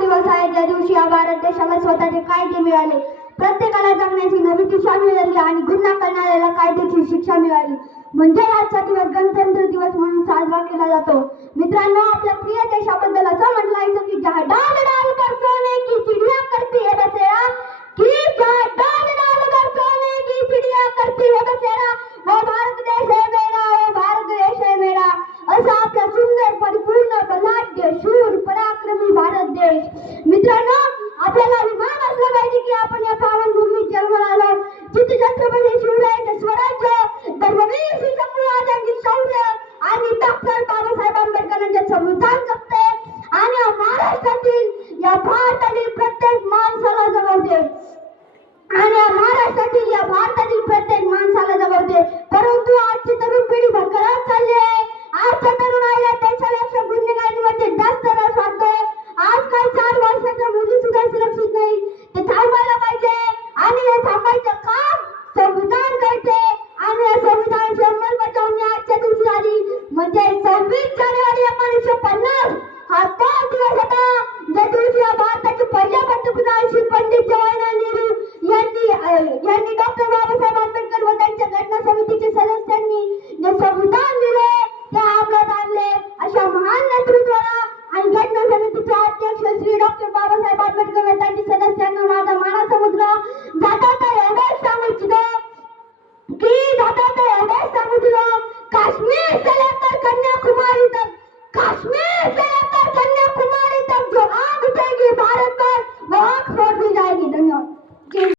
दिवस आहे ज्या दिवशी या भारत देशाला स्वतःचे कायदे मिळाले, प्रत्येकाला जगण्याची नवी दिशा मिळाली आणि गुन्हा करणाऱ्याला कायद्याची शिक्षा मिळाली. म्हणजे आजचा दिवस गणतंत्र दिवस म्हणून साजरा केला जातो. मित्रांनो, आपल्या प्रिय देशाबद्दल असं म्हटलं की जहाँ डाल डाल कर सोने की चिड़िया करती है बसेरा, की जहाँ डाल डाल कर सोने की चिड़िया करती है बसेरा, वो भारत देश है मेरा, वो भारत देश है मेरा. असा आपला सुंदर, परिपूर्ण, बलाढ्य, शूर, पराक्रमी भारत देश. मित्रांनो, आपल्याला अभिमान असला पाहिजे की आपण या पावनभूमीत जन्माला आलो, जिथे छत्रपती शिवरायांचे स्वराज्य, धर्मवीर श्री शंभूराजांचे शौर्य आणि डॉक्टर बाबासाहेब आंबेडकरांचे संविधान जगते आणि महाराष्ट्रातील या भारतातील प्रत्येक माणसाला जगवते आणि या भारतातील प्रत्येक माणसाला जगवते. परंतु आजची तरुण पिढी भरकरार चालली आहे. आजच्या तरुणाईला त्याच्यापेक्षा गुन्हेगारीमध्ये जास्त रस वाटतोय. आजकाल 4 वर्षाच्या मुली सुद्धा सुरक्षित नाही. ते थांबायला पाहिजे आणि हे थांबायचं काम संविधान करते आणि या संविधानाची अंमलबजावणी आजच्या दिवशी झाली. म्हणजे 26 जानेवारी 1950 हा तो दिवस होता ज्या दिवशी या भारताचे पहिले पंतप्रधान श्री पंडित जवाहरलाल नेहरू यांनी डॉक्टर बाबासाहेब आंबेडकर व त्यांच्या घटना समितीच्या सदस्यांनी जे संविधान